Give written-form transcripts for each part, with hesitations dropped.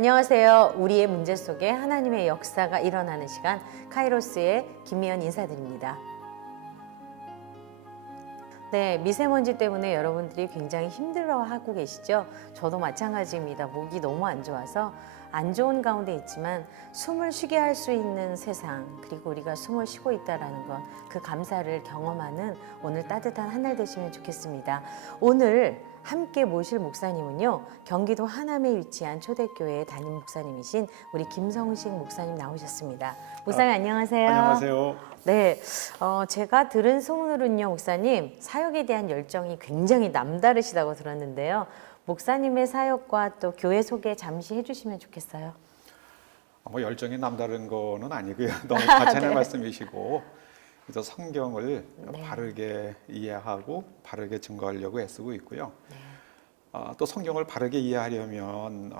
안녕하세요. 우리의 문제 속에 하나님의 역사가 일어나는 시간 카이로스의 김미연 인사드립니다. 네, 미세먼지 때문에 여러분들이 굉장히 힘들어하고 계시죠? 저도 마찬가지입니다. 목이 너무 안 좋아서 안 좋은 가운데 있지만 숨을 쉬게 할 수 있는 세상, 그리고 우리가 숨을 쉬고 있다는 것, 그 감사를 경험하는 오늘 따뜻한 한 날 되시면 좋겠습니다. 오늘 함께 모실 목사님은요, 경기도 하남에 위치한 초대교회 담임 목사님이신 우리 김성식 목사님 나오셨습니다. 목사님 안녕하세요. 안녕하세요. 네, 제가 들은 소문으로는요, 목사님 사역에 대한 열정이 굉장히 남다르시다고 들었는데요. 목사님의 사역과 또 교회 소개 잠시 해주시면 좋겠어요. 뭐 열정이 남다른 거는 아니고요. 너무 과찬의 네. 말씀이시고, 그래서 성경을 네. 바르게 이해하고 바르게 증거하려고 애쓰고 있고요. 네. 또 성경을 바르게 이해하려면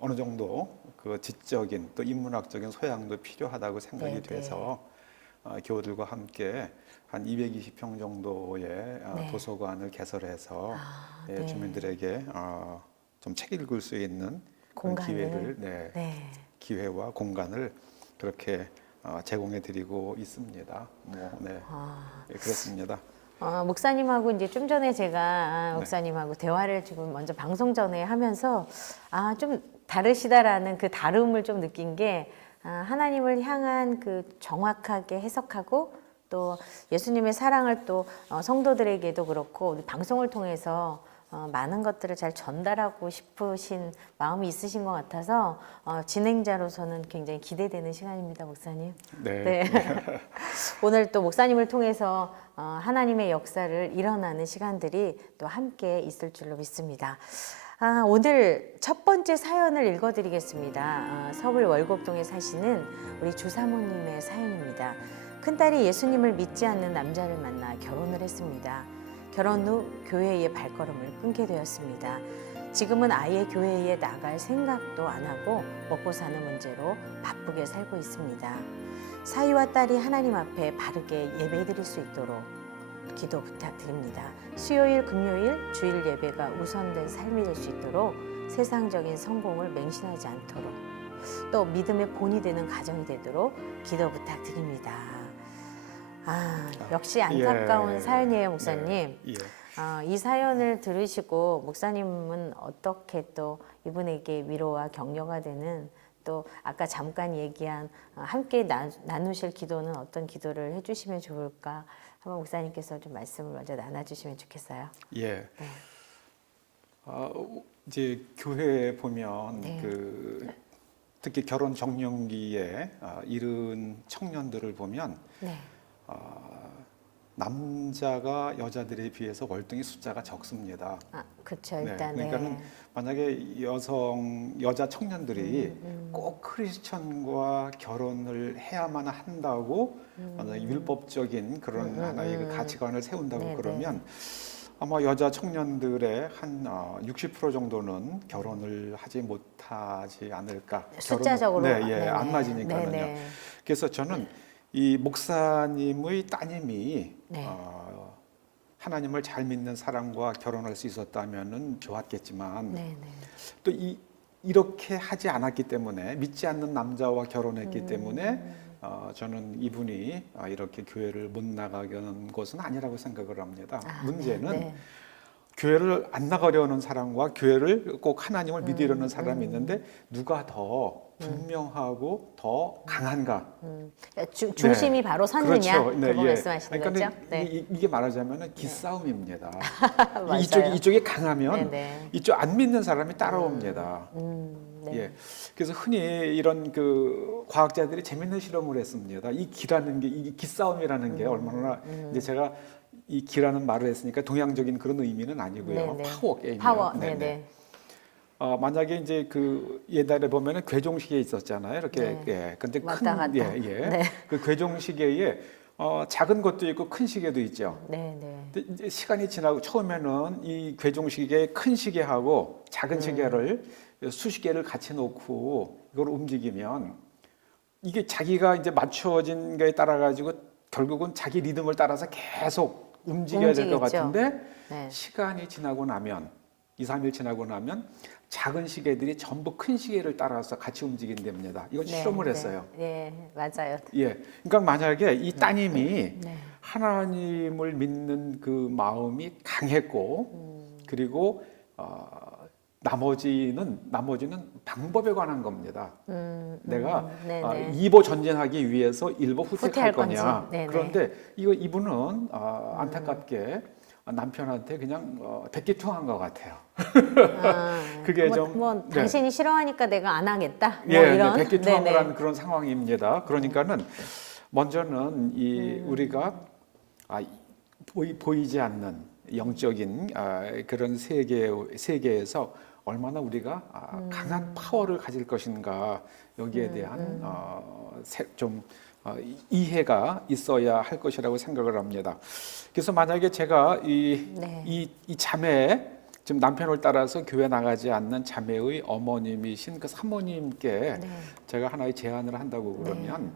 어느 정도 그 지적인 또 인문학적인 소양도 필요하다고 생각이 네, 돼서 교우들과 함께 한 220평 정도의 네. 도서관을 개설해서 네. 주민들에게 좀 책 읽을 수 있는 그런 공간을. 기회를 네. 기회와 공간을 그렇게 제공해드리고 있습니다. 예, 그렇습니다. 목사님하고 이제 좀 전에 제가 목사님하고 대화를 지금 먼저 방송 전에 하면서 좀 다르시다라는 그 다름을 좀 느낀 게 하나님을 향한 그 정확하게 해석하고 또 예수님의 사랑을 또 성도들에게도 그렇고 방송을 통해서 많은 것들을 잘 전달하고 싶으신 마음이 있으신 것 같아서 진행자로서는 굉장히 기대되는 시간입니다, 목사님. 네. 오늘 또 목사님을 통해서 하나님의 역사를 일어나는 시간들이 또 함께 있을 줄로 믿습니다. 오늘 첫 번째 사연을 읽어드리겠습니다. 서울 월곡동에 사시는 우리 주사모님의 사연입니다. 큰딸이 예수님을 믿지 않는 남자를 만나 결혼을 했습니다. 결혼 후 교회의 발걸음을 끊게 되었습니다. 지금은 아예 교회에 나갈 생각도 안 하고 먹고 사는 문제로 바쁘게 살고 있습니다. 사위와 딸이 하나님 앞에 바르게 예배드릴 수 있도록 기도 부탁드립니다. 수요일, 금요일, 주일 예배가 우선된 삶이 될 수 있도록 세상적인 성공을 맹신하지 않도록 또 믿음의 본이 되는 가정이 되도록 기도 부탁드립니다. 역시 안타까운 사연이에요, 목사님. 네. 예. 이 사연을 들으시고 목사님은 어떻게 또 이분에게 위로와 격려가 되는 또 아까 잠깐 얘기한 함께 나누실 기도는 어떤 기도를 해주시면 좋을까 한번 목사님께서 좀 말씀을 먼저 나눠주시면 좋겠어요. 예. 네. 이제 교회에 보면 네. 특히 결혼 정년기에 이른 청년들을 보면 네. 남자가 여자들에 비해서 월등히 숫자가 적습니다. 그렇죠. 일단 그러니까는 만약에 여자 청년들이 꼭 크리스천과 결혼을 해야만 한다고 만약에 율법적인 그런 하나의 그 가치관을 세운다고 그러면 아마 여자 청년들의 한 60% 정도는 결혼을 하지 못하지 않을까. 숫자적으로 안 맞으니까요. 그래서 저는 이 목사님의 따님이 하나님을 잘 믿는 사람과 결혼할 수 있었다면은 좋았겠지만 또 이렇게 하지 않았기 때문에 믿지 않는 남자와 결혼했기 때문에 저는 이분이 이렇게 교회를 못 나가게 하는 것은 아니라고 생각을 합니다. 문제는 교회를 안 나가려는 사람과 교회를 꼭 하나님을 믿으려는 사람이 있는데 누가 더 분명하고 더 강한가? 중심이 바로 섰느냐? 그렇죠. 그거 말씀하시는 그러니까 거죠? 이게 말하자면 기싸움입니다. 맞아요. 이쪽이 강하면 이쪽 안 믿는 사람이 따라옵니다. 네. 그래서 흔히 이런 그 과학자들이 재밌는 실험을 했습니다. 이 기라는 게, 이 기싸움이라는 게 얼마나 이제 제가 이 기라는 말을 했으니까 동양적인 그런 의미는 아니고요. 파워 게임이에요. 파워. 만약에 이제 그 옛날에 보면은 괴종시계 있었잖아요. 이렇게 근데 왔다 갔다. 그 괴종시계에 작은 것도 있고 큰 시계도 있죠. 근데 이제 시간이 지나고 처음에는 이 괴종시계 큰 시계하고 작은 시계를 수십 개를 같이 놓고 이걸 움직이면 이게 자기가 이제 맞춰진 거에 따라 가지고 결국은 자기 리듬을 따라서 계속 움직여야 될 것 같은데 시간이 지나고 나면 2, 3일 지나고 나면 작은 시계들이 전부 큰 시계를 따라서 같이 움직인답니다. 이건 실험을 했어요. 네, 맞아요. 예, 그러니까 만약에 이 따님이 네. 하나님을 믿는 그 마음이 강했고, 그리고 나머지는 방법에 관한 겁니다. 내가 네네. 2보 전진하기 위해서 1보 후퇴할 건지. 거냐. 네네. 그런데 이분은 안타깝게 남편한테 그냥 백기통한 것 같아요. 그게 좀 네. 당신이 싫어하니까 내가 안 하겠다. 뭐 예, 이런. 백기통을 네네. 한 그런 상황입니다. 그러니까는 먼저는 우리가 보이지 않는 영적인 그런 세계에서 얼마나 우리가 강한 파워를 가질 것인가 여기에 대한 좀 이해가 있어야 할 것이라고 생각을 합니다. 그래서 만약에 제가 이 자매 지금 남편을 따라서 교회 나가지 않는 자매의 어머님이신 그 사모님께 제가 하나의 제안을 한다고 그러면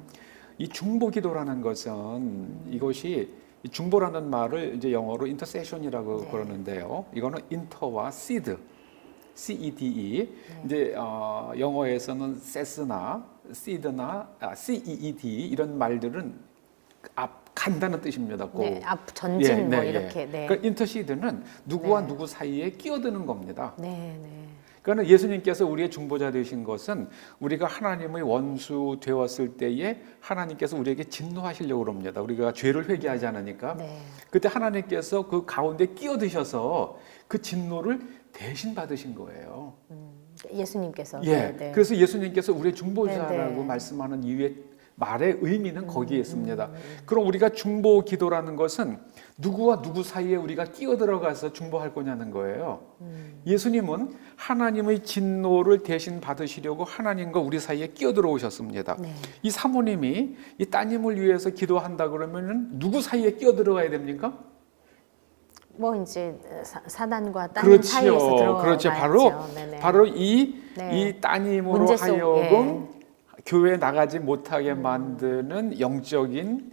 이 중보기도라는 것은 이것이 중보라는 말을 이제 영어로 인터세션이라고 그러는데요. 이거는 인터와 시드, CEDE. 이제 영어에서는 세스나 시드나 CEED 이런 말들은 간다는 뜻입니다. 네, 앞 전진 뭐 이렇게. 네. 그러니까 인터시드는 누구와 누구 사이에 끼어드는 겁니다. 네. 그러니까 예수님께서 우리의 중보자 되신 것은 우리가 하나님의 원수 되었을 때에 하나님께서 우리에게 진노하시려고 합니다. 우리가 죄를 회개하지 않으니까. 그때 하나님께서 그 가운데 끼어드셔서 그 진노를 대신 받으신 거예요. 예수님께서. 예. 그래서 예수님께서 우리의 중보자라고 말씀하는 이유의 말의 의미는 거기에 있습니다. 그럼 우리가 중보 기도라는 것은 누구와 누구 사이에 우리가 끼어들어가서 중보할 거냐는 거예요. 예수님은 하나님의 진노를 대신 받으시려고 하나님과 우리 사이에 끼어들어 오셨습니다. 이 사모님이 이 따님을 위해서 기도한다 그러면은 누구 사이에 끼어들어가야 됩니까? 뭐 이제 사단과 따님 사이에서 들어가야죠. 그렇죠. 바로 이 따님으로 하여금 교회 나가지 못하게 만드는 영적인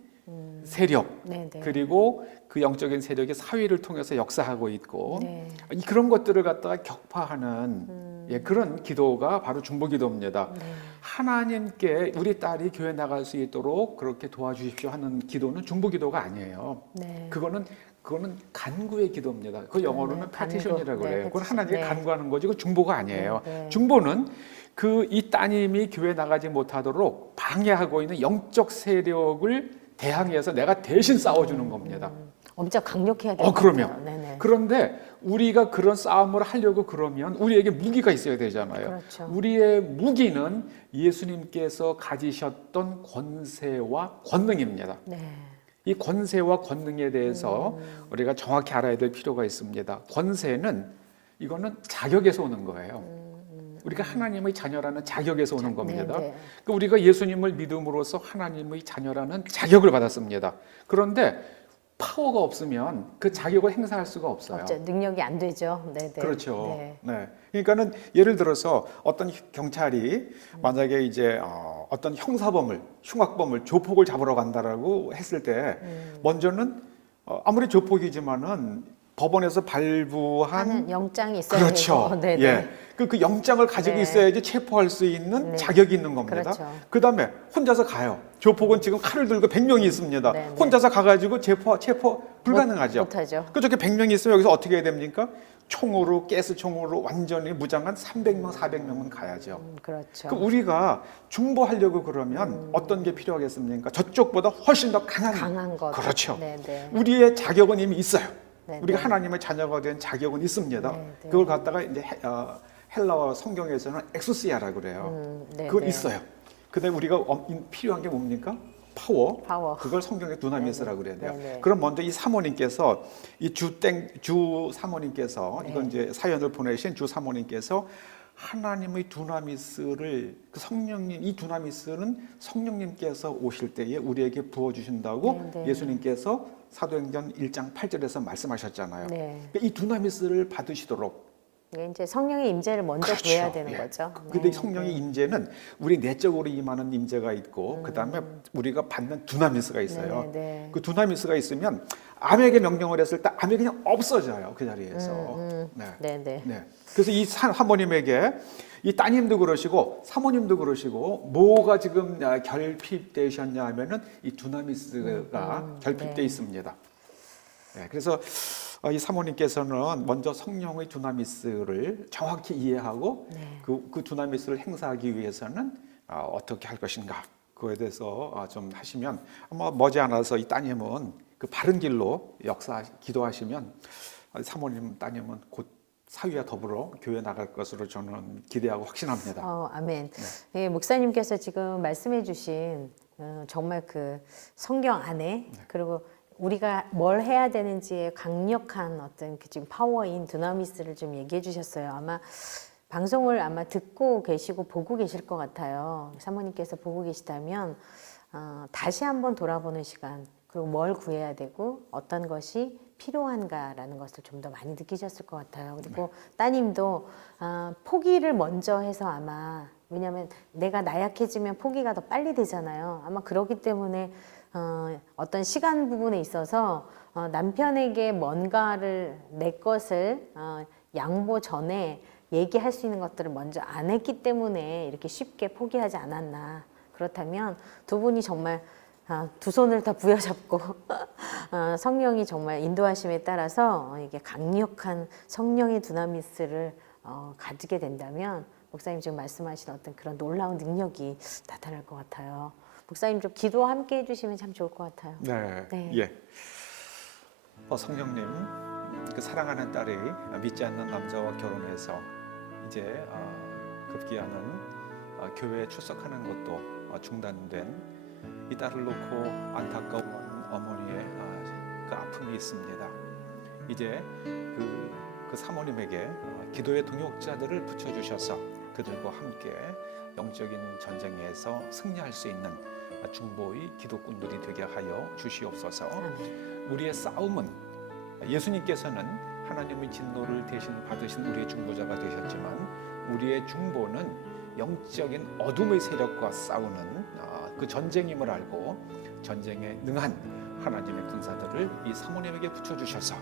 세력 그리고 그 영적인 세력이 사위를 통해서 역사하고 있고 그런 것들을 갖다가 격파하는 그런 기도가 바로 중보기도입니다. 하나님께 우리 딸이 교회 나갈 수 있도록 그렇게 도와주십시오 하는 기도는 중보기도가 아니에요. 그거는 간구의 기도입니다. 그 영어로는 petition이라고 그래요. 그건 하나님께 간구하는 거지 그 중보가 아니에요. 중보는 이 따님이 교회 나가지 못하도록 방해하고 있는 영적 세력을 대항해서 내가 대신 싸워주는 겁니다. 엄청 강력해야 돼요. 그러면. 그런데 우리가 그런 싸움을 하려고 그러면 우리에게 무기가 있어야 되잖아요. 그렇죠. 우리의 무기는 예수님께서 가지셨던 권세와 권능입니다. 이 권세와 권능에 대해서 우리가 정확히 알아야 될 필요가 있습니다. 권세는 이거는 자격에서 오는 거예요. 우리가 하나님의 자녀라는 자격에서 오는 겁니다. 그러니까 우리가 예수님을 믿음으로써 하나님의 자녀라는 자격을 받았습니다. 그런데 파워가 없으면 그 자격을 행사할 수가 없어요. 능력이 안 되죠. 그렇죠. 그러니까는 예를 들어서 어떤 경찰이 만약에 이제 어떤 흉악범을 조폭을 잡으러 간다라고 했을 때 먼저는 아무리 조폭이지만은 법원에서 발부한 영장이 있어야 그렇죠. 되고. 그 영장을 가지고 있어야지 체포할 수 있는 자격이 있는 겁니다. 그다음에 혼자서 가요. 조폭은 지금 칼을 들고 100명이 있습니다. 혼자서 가가지고 체포 불가능하죠. 못하죠. 그저께 100명이 있으면 여기서 어떻게 해야 됩니까? 총으로 가스총으로 완전히 무장한 300명, 400명은 가야죠. 그렇죠. 우리가 중보하려고 그러면 어떤 게 필요하겠습니까? 저쪽보다 훨씬 더 강한 것. 그렇죠. 우리의 자격은 이미 있어요. 우리가 하나님의 자녀가 된 자격은 있습니다. 그걸 갖다가 이제 헬라어 성경에서는 엑소시아라고 그래요. 그건 있어요. 근데 우리가 필요한 게 뭡니까? 파워. 그걸 성경에 두나미스라고 그래야 돼요. 그럼 먼저 이 사모님께서 이 주 사모님께서 이건 이제 사연을 보내신 주 사모님께서 하나님의 두나미스를 그 성령님 이 두나미스는 성령님께서 오실 때에 우리에게 부어 주신다고 예수님께서 사도행전 1장 8절에서 말씀하셨잖아요. 그러니까 이 두나미스를 받으시도록 이제 성령의 임재를 먼저 구해야 되는 거죠. 근데 성령의 임재는 우리 내적으로 임하는 임재가 있고 그다음에 우리가 받는 두나미스가 있어요. 그 두나미스가 있으면 아멘에게 명령을 했을 때 아멘이 그냥 없어져요. 그 자리에서. 네. 네, 네. 네. 그래서 이 사모님에게 이 따님도 그러시고 사모님도 그러시고 뭐가 지금 결핍되셨냐 하면은 이 두나미스가 결핍돼 네. 있습니다. 네. 그래서 이 사모님께서는 먼저 성령의 두나미스를 정확히 이해하고 네. 그 두나미스를 행사하기 위해서는 어떻게 할 것인가 그거에 대해서 좀 하시면 아마 머지않아서 이 따님은 그 바른 길로 기도하시면 사모님 따님은 곧 사위와 더불어 교회 나갈 것으로 저는 기대하고 확신합니다. 아멘. 네. 예, 목사님께서 지금 말씀해주신 정말 그 성경 안에 그리고 우리가 뭘 해야 되는지에 강력한 어떤 그 지금 파워인 두나미스를 좀 얘기해 주셨어요. 아마 방송을 아마 듣고 계시고 보고 계실 것 같아요. 사모님께서 보고 계시다면 다시 한번 돌아보는 시간, 그리고 뭘 구해야 되고 어떤 것이 필요한가라는 것을 좀 더 많이 느끼셨을 것 같아요. 그리고 따님도 포기를 먼저 해서 아마, 왜냐하면 내가 나약해지면 포기가 더 빨리 되잖아요. 아마 그렇기 때문에 어떤 시간 부분에 있어서 남편에게 뭔가를 내 것을 양보 전에 얘기할 수 있는 것들을 먼저 안 했기 때문에 이렇게 쉽게 포기하지 않았나. 그렇다면 두 분이 정말 두 손을 다 부여잡고 성령이 정말 인도하심에 따라서 이게 강력한 성령의 두나미스를 가지게 된다면 목사님 지금 말씀하신 어떤 그런 놀라운 능력이 나타날 것 같아요. 목사님 좀 기도 함께 해주시면 참 좋을 것 같아요. 네, 네. 예. 성령님, 그 사랑하는 딸이 믿지 않는 남자와 결혼해서 이제 급기야는 교회에 출석하는 것도 중단된 이 딸을 놓고 안타까운 어머니의 그 아픔이 있습니다. 이제 그 사모님에게 기도의 동역자들을 붙여주셔서 그들과 함께 영적인 전쟁에서 승리할 수 있는 중보의 기도꾼들이 되게 하여 주시옵소서. 우리의 싸움은 예수님께서는 하나님의 진노를 대신 받으신 우리의 중보자가 되셨지만 우리의 중보는 영적인 어둠의 세력과 싸우는 그 전쟁임을 알고 전쟁에 능한 하나님의 군사들을 이 사모님에게 붙여주셔서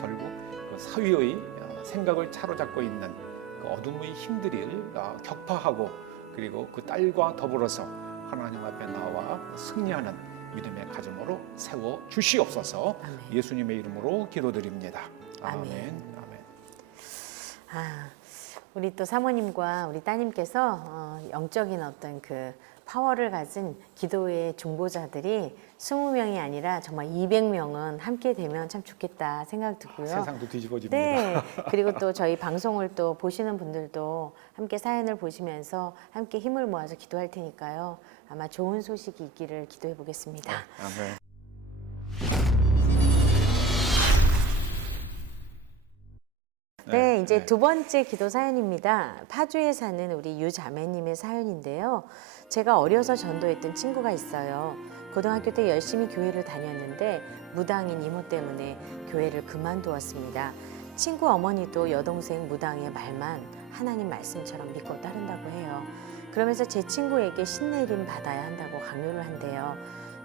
결국 그 사위의 생각을 차로잡고 있는 그 어둠의 힘들을 격파하고 그리고 그 딸과 더불어서 하나님 앞에 나와 승리하는 믿음의 가정으로 세워 주시옵소서. 아멘. 예수님의 이름으로 기도드립니다. 아멘. 아멘. 아멘. 우리 또 사모님과 우리 따님께서 영적인 어떤 그 파워를 가진 기도의 중보자들이 20명이 아니라 정말 200명은 함께 되면 참 좋겠다 생각 들고요. 세상도 뒤집어집니다. 네. 그리고 또 저희 방송을 또 보시는 분들도 함께 사연을 보시면서 함께 힘을 모아서 기도할 테니까요. 아마 좋은 소식이 있기를 기도해 보겠습니다. 아멘. 네, 이제 두 번째 기도 사연입니다. 파주에 사는 우리 유 자매님의 사연인데요. 제가 어려서 전도했던 친구가 있어요. 고등학교 때 열심히 교회를 다녔는데 무당인 이모 때문에 교회를 그만두었습니다. 친구 어머니도 여동생 무당의 말만 하나님 말씀처럼 믿고 따른다고 해요. 그러면서 제 친구에게 신내림 받아야 한다고 강요를 한대요.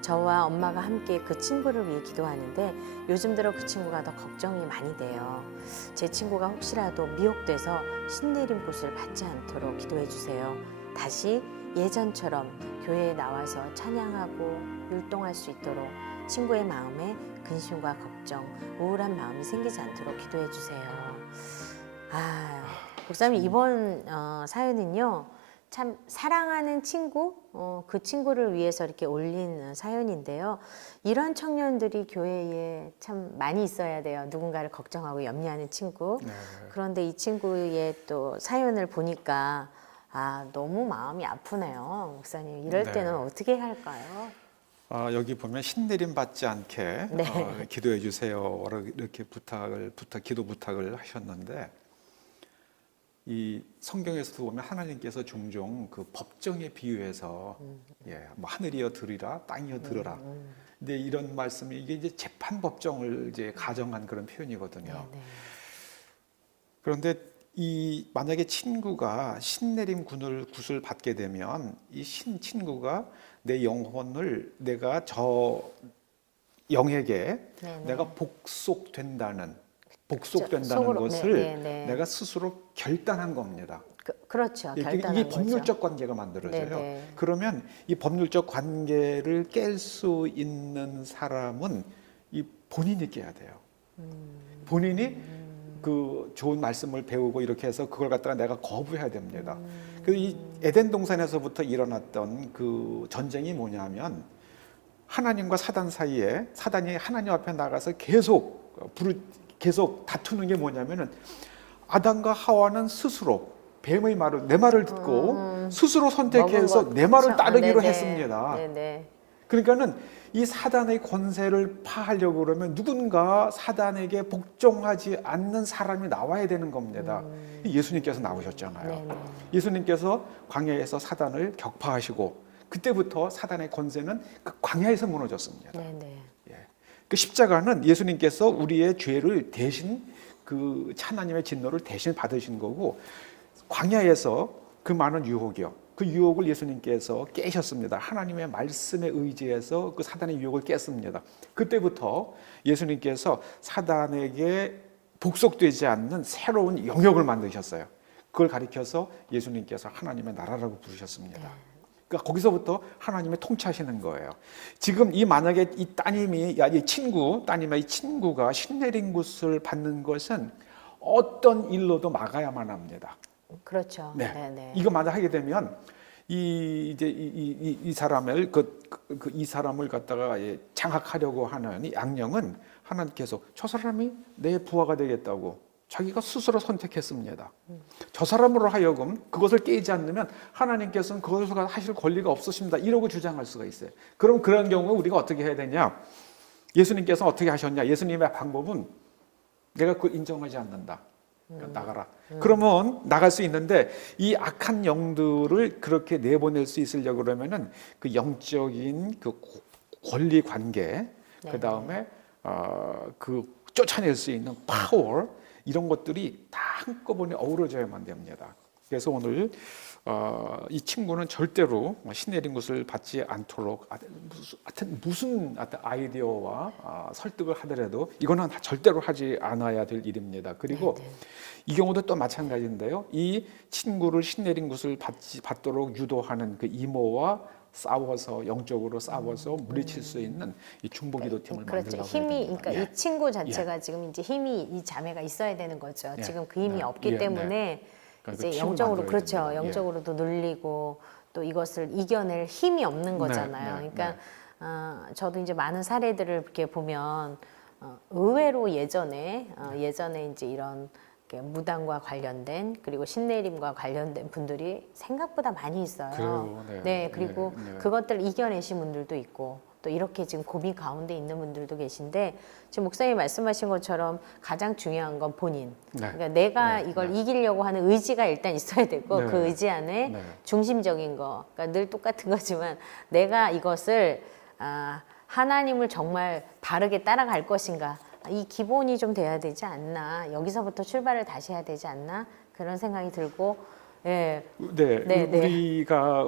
저와 엄마가 함께 그 친구를 위해 기도하는데 요즘 들어 그 친구가 더 걱정이 많이 돼요. 제 친구가 혹시라도 미혹돼서 신내림 굿을 받지 않도록 기도해 주세요. 다시 예전처럼 교회에 나와서 찬양하고 율동할 수 있도록 친구의 마음에 근심과 걱정, 우울한 마음이 생기지 않도록 기도해 주세요. 목사님 이번 사연은요. 참 사랑하는 친구, 그 친구를 위해서 이렇게 올린 사연인데요. 이런 청년들이 교회에 참 많이 있어야 돼요. 누군가를 걱정하고 염려하는 친구. 네. 그런데 이 친구의 또 사연을 보니까 너무 마음이 아프네요. 목사님, 이럴 네. 때는 어떻게 할까요? 여기 보면 신내림 받지 않게 네. 기도해 주세요. 이렇게 기도 부탁을 하셨는데 이 성경에서도 보면 하나님께서 종종 그 법정에 비유해서 뭐 하늘이여 들으라, 땅이여 들으라. 근데 이런 말씀이 이게 이제 재판 법정을 이제 가정한 그런 표현이거든요. 네. 그런데 만약에 친구가 신내림 굿을 받게 되면 이 친구가 내 영혼을 내가 저 영에게 네네. 내가 복속된다는 속으로, 것을 네네. 내가 스스로 결단한 겁니다. 그렇죠. 이게 결단한 법률적 거죠. 관계가 만들어져요. 네네. 그러면 이 법률적 관계를 깰 수 있는 사람은 이 본인이 깨야 돼요. 본인이 그 좋은 말씀을 배우고 이렇게 해서 그걸 갖다가 내가 거부해야 됩니다. 그 이 에덴 동산에서부터 일어났던 그 전쟁이 뭐냐면 하나님과 사단 사이에 사단이 하나님 앞에 나가서 계속 다투는 게 뭐냐면은 아담과 하와는 스스로 뱀의 말을 내 말을 듣고 스스로 선택해서 내 말을 그렇죠. 따르기로 네네. 했습니다. 네네. 그러니까는 이 사단의 권세를 파하려고 그러면 누군가 사단에게 복종하지 않는 사람이 나와야 되는 겁니다. 예수님께서 나오셨잖아요. 네네. 예수님께서 광야에서 사단을 격파하시고 그때부터 사단의 권세는 그 광야에서 무너졌습니다. 네네. 그 십자가는 예수님께서 우리의 죄를 대신 그 하나님의 진노를 대신 받으신 거고 광야에서 그 많은 유혹이요. 그 유혹을 예수님께서 깨셨습니다. 하나님의 말씀에 의지해서 그 사단의 유혹을 깼습니다. 그때부터 예수님께서 사단에게 복속되지 않는 새로운 영역을 만드셨어요. 그걸 가리켜서 예수님께서 하나님의 나라라고 부르셨습니다. 그러니까 거기서부터 하나님의 통치하시는 거예요. 지금 이 만약에 이 따님의 친구가 신내린 것을 받는 것은 어떤 일로도 막아야만 합니다. 그렇죠. 네. 네네. 이거 만약 하게 되면 이 사람을 이 사람을 갖다가 장악하려고 하는 이 악령은 하나님께서 저 사람이 내 부하가 되겠다고 자기가 스스로 선택했습니다. 저 사람으로 하여금 그것을 깨지 않으면 하나님께서는 그것을 하실 권리가 없으십니다. 이러고 주장할 수가 있어요. 그럼 그런 경우에 우리가 어떻게 해야 되냐? 예수님께서 어떻게 하셨냐? 예수님의 방법은 내가 그걸 인정하지 않는다. 나가라. 그러면 나갈 수 있는데 이 악한 영들을 그렇게 내보낼 수 있으려고 그러면은 그 영적인 그 권리 관계, 그 다음에 그 쫓아낼 수 있는 파워 이런 것들이 다 한꺼번에 어우러져야만 됩니다. 그래서 오늘 이 친구는 절대로 신내린 것을 받지 않도록 무슨 아이디어와 설득을 하더라도 이거는 절대로 하지 않아야 될 일입니다. 그리고 이 경우도 또 마찬가지인데요. 이 친구를 신내린 것을 받도록 유도하는 그 이모와 싸워서 영적으로 싸워서 물리칠 수 있는 이 중보기도팀을 그렇죠. 만들라고 힘이 해야 됩니다. 그러니까 이 친구 자체가 지금 이제 힘이 이 자매가 있어야 되는 거죠. 지금 그 힘이 없기 때문에 그러니까 이제 그 영적으로 힘을 그렇죠. 만들어야 됩니다. 영적으로도 눌리고 또 이것을 이겨낼 힘이 없는 거잖아요. 그러니까 저도 이제 많은 사례들을 이렇게 보면 의외로 예전에 이제 이런 무당과 관련된 그리고 신내림과 관련된 분들이 생각보다 많이 있어요. 그래요. 네, 그리고 그것들을 이겨내신 분들도 있고 또 이렇게 지금 고민 가운데 있는 분들도 계신데 지금 목사님이 말씀하신 것처럼 가장 중요한 건 본인. 그러니까 내가 이걸 이기려고 하는 의지가 일단 있어야 되고 그 의지 안에 중심적인 거. 그러니까 늘 똑같은 거지만 내가 이것을 하나님을 정말 바르게 따라갈 것인가. 이 기본이 좀 돼야 되지 않나. 여기서부터 출발을 다시 해야 되지 않나. 그런 생각이 들고 네,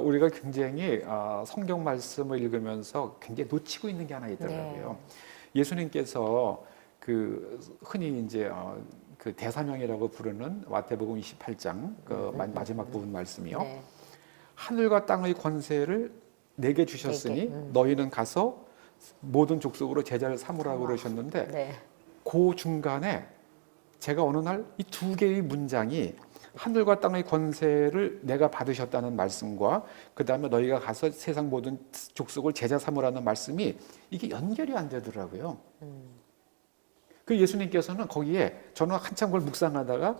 우리가 굉장히 성경 말씀을 읽으면서 굉장히 놓치고 있는 게 하나 있더라고요. 예수님께서 그 흔히 이제 그 대사명이라고 부르는 마태복음 28장 그 마지막 부분 말씀이요. 하늘과 땅의 권세를 내게 주셨으니 너희는 가서 모든 족속으로 제자를 삼으라고 그러셨는데 그 중간에 제가 어느 날 이 두 개의 문장이 하늘과 땅의 권세를 내가 받으셨다는 말씀과 그 다음에 너희가 가서 세상 모든 족속을 제자 삼으라는 말씀이 이게 연결이 안 되더라고요. 그 예수님께서는 거기에 저는 한참 그걸 묵상하다가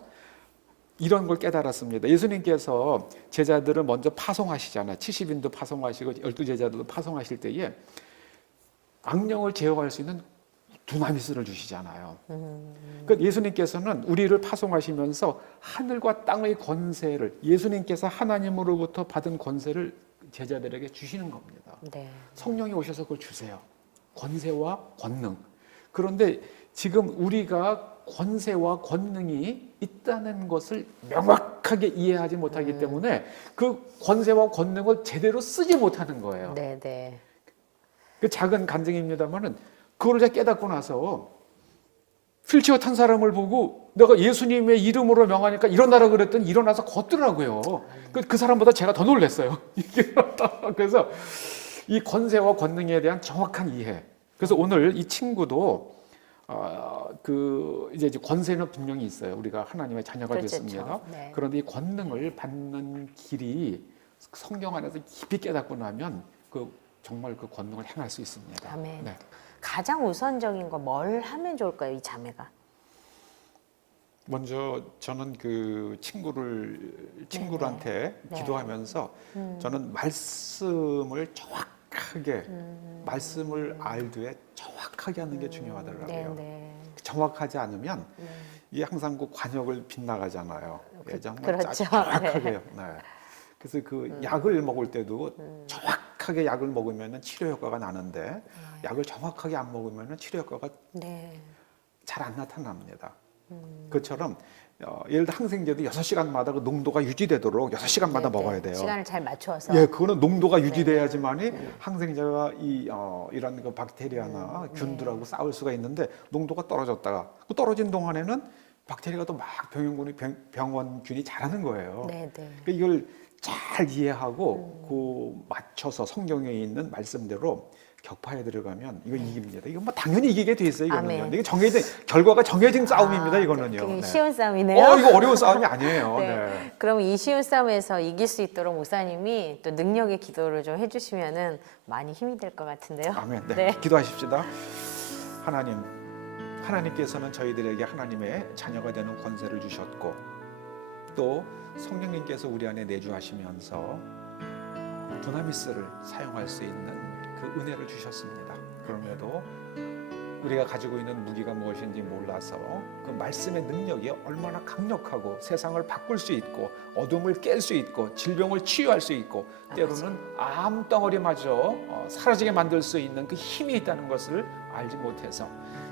이런 걸 깨달았습니다. 예수님께서 제자들을 먼저 파송하시잖아요. 70인도 파송하시고 12제자들도 파송하실 때에 악령을 제어할 수 있는 두나미스를 주시잖아요. 그러니까 예수님께서는 우리를 파송하시면서 하늘과 땅의 권세를 예수님께서 하나님으로부터 받은 권세를 제자들에게 주시는 겁니다. 성령이 오셔서 그걸 주세요. 권세와 권능. 그런데 지금 우리가 권세와 권능이 있다는 것을 명확하게 이해하지 못하기 때문에 그 권세와 권능을 제대로 쓰지 못하는 거예요. 그 작은 간증입니다만은 그걸 제가 깨닫고 나서 휠체어 탄 사람을 보고 내가 예수님의 이름으로 명하니까 일어나라 그랬더니 일어나서 걷더라고요. 그 사람보다 제가 더 놀랐어요. 그래서 이 권세와 권능에 대한 정확한 이해. 그래서 오늘 이 친구도 이제 권세는 분명히 있어요. 우리가 하나님의 자녀가 그렇죠. 됐습니다. 네. 그런데 이 권능을 받는 길이 성경 안에서 깊이 깨닫고 나면 정말 그 권능을 행할 수 있습니다. 아멘. 네. 가장 우선적인 거 뭘 하면 좋을까요, 이 자매가? 먼저 저는 그 친구한테 네. 기도하면서 저는 말씀을 정확하게 말씀을 알되 정확하게 하는 게 중요하더라고요. 네. 정확하지 않으면 이게 항상 그 관역을 빗나가잖아요. 그렇죠. 정확하게요. 네. 그래서 그 약을 먹을 때도 정확하게 약을 먹으면 치료 효과가 나는데 약을 정확하게 안 먹으면 치료 효과가 잘 안 나타납니다. 그것처럼 예를 들어 항생제도 6시간마다 그 농도가 유지되도록 6시간마다 먹어야 돼요. 시간을 잘 맞춰서. 예, 그거는 농도가 유지돼야지만이 항생제가 이런 그 박테리아나 균들하고 싸울 수가 있는데 농도가 떨어졌다가 그 떨어진 동안에는 박테리아가 또 막 병원균이 자라는 거예요. 그러니까 이걸 잘 이해하고 그 맞춰서 성경에 있는 말씀대로 격파에 들어가면 이거 이깁니다. 이거 뭐 당연히 이기게 돼 있어요. 이거는요. 이게 정해진 결과가 정해진 싸움입니다. 이거는요. 쉬운 싸움이네요. 이거 어려운 싸움이 아니에요. 네. 그럼 이 쉬운 싸움에서 이길 수 있도록 목사님이 또 능력의 기도를 좀 해주시면은 많이 힘이 될 것 같은데요. 아멘. 네. 기도하십시다. 하나님께서는 저희들에게 하나님의 자녀가 되는 권세를 주셨고 또 성령님께서 우리 안에 내주하시면서 두나미스를 사용할 수 있는 그 은혜를 주셨습니다. 그럼에도 우리가 가지고 있는 무기가 무엇인지 몰라서 그 말씀의 능력이 얼마나 강력하고 세상을 바꿀 수 있고 어둠을 깰 수 있고 질병을 치유할 수 있고 때로는 암덩어리마저 사라지게 만들 수 있는 그 힘이 있다는 것을 알지 못해서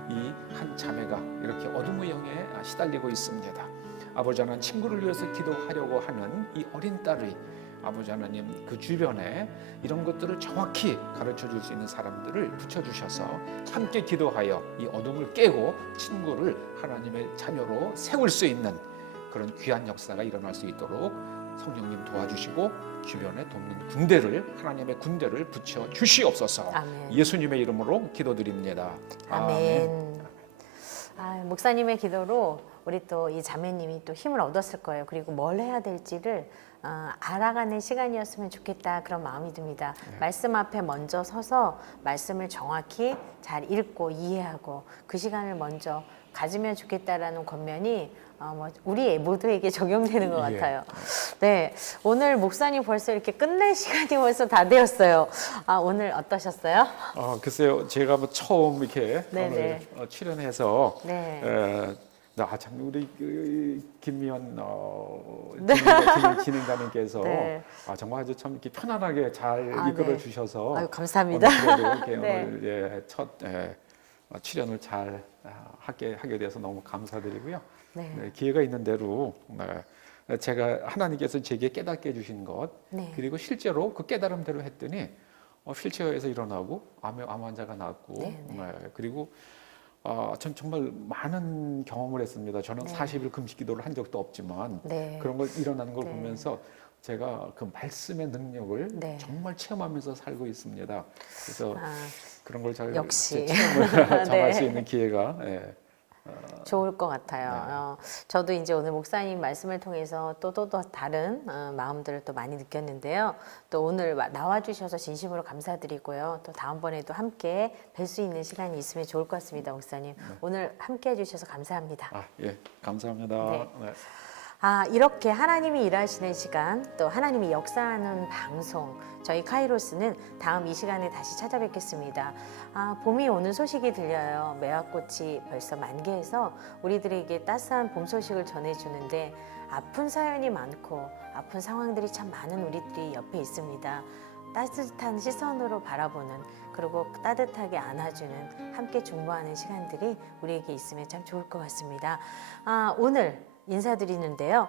이 한 자매가 이렇게 어둠의 영에 시달리고 있습니다. 아버지 하나님, 친구를 위해서 기도하려고 하는 이 어린 딸의 아버지 하나님 그 주변에 이런 것들을 정확히 가르쳐 줄 수 있는 사람들을 붙여주셔서 함께 기도하여 이 어둠을 깨고 친구를 하나님의 자녀로 세울 수 있는 그런 귀한 역사가 일어날 수 있도록 성령님 도와주시고 주변에 돕는 군대를 하나님의 군대를 붙여 주시옵소서. 아멘. 예수님의 이름으로 기도드립니다. 아멘. 목사님의 기도로 우리 또 이 자매님이 또 힘을 얻었을 거예요. 그리고 뭘 해야 될지를 알아가는 시간이었으면 좋겠다 그런 마음이 듭니다. 말씀 앞에 먼저 서서 말씀을 정확히 잘 읽고 이해하고 그 시간을 먼저 가지면 좋겠다라는 권면이 우리 모두에게 적용되는 것 같아요. 네, 오늘 목사님 벌써 이렇게 끝낼 시간이 벌써 다 되었어요. 오늘 어떠셨어요? 글쎄요, 제가 뭐 처음 이렇게 네네. 오늘 출연해서 네. 참 우리 김미연 네. 진행자님께서 네. 정말 아주 참 이렇게 편안하게 잘 이끌어 주셔서 아유, 감사합니다. 오늘 이렇게 네. 오늘 첫 출연을 잘 하게 돼서 너무 감사드리고요. 네. 기회가 있는 대로 제가 하나님께서 제게 깨닫게 해주신 것 그리고 실제로 그 깨달음대로 했더니 휠체어에서 일어나고 암 환자가 낫고 그리고 전 정말 많은 경험을 했습니다. 저는 40일 금식 기도를 한 적도 없지만 그런 걸 일어나는 걸 보면서 제가 그 말씀의 능력을 정말 체험하면서 살고 있습니다. 그래서 그런 걸 잘 역시 체험을 정할 수 있는 기회가 좋을 것 같아요. 저도 이제 오늘 목사님 말씀을 통해서 또 다른 마음들을 또 많이 느꼈는데요. 또 오늘 나와주셔서 진심으로 감사드리고요. 또 다음번에도 함께 뵐 수 있는 시간이 있으면 좋을 것 같습니다, 목사님. 오늘 함께 해주셔서 감사합니다. 예, 감사합니다. 네. 이렇게 하나님이 일하시는 시간, 또 하나님이 역사하는 방송, 저희 카이로스는 다음 이 시간에 다시 찾아뵙겠습니다. 봄이 오는 소식이 들려요. 매화꽃이 벌써 만개해서 우리들에게 따스한 봄 소식을 전해주는데 아픈 사연이 많고 아픈 상황들이 참 많은 우리들이 옆에 있습니다. 따뜻한 시선으로 바라보는, 그리고 따뜻하게 안아주는, 함께 중보하는 시간들이 우리에게 있으면 참 좋을 것 같습니다. 오늘 인사드리는데요.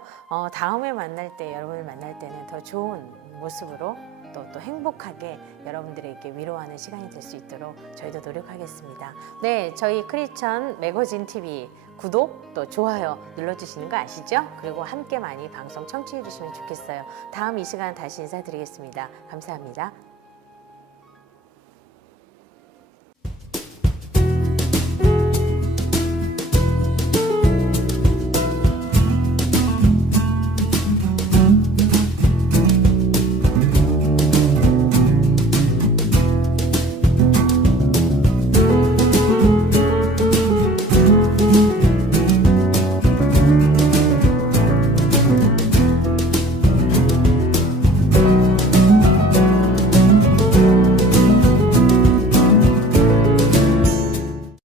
다음에 만날 때, 여러분을 만날 때는 더 좋은 모습으로 또 행복하게 여러분들에게 위로하는 시간이 될 수 있도록 저희도 노력하겠습니다. 네, 저희 크리스천 매거진 TV 구독 또 좋아요 눌러주시는 거 아시죠? 그리고 함께 많이 방송 청취해 주시면 좋겠어요. 다음 이 시간 다시 인사드리겠습니다. 감사합니다.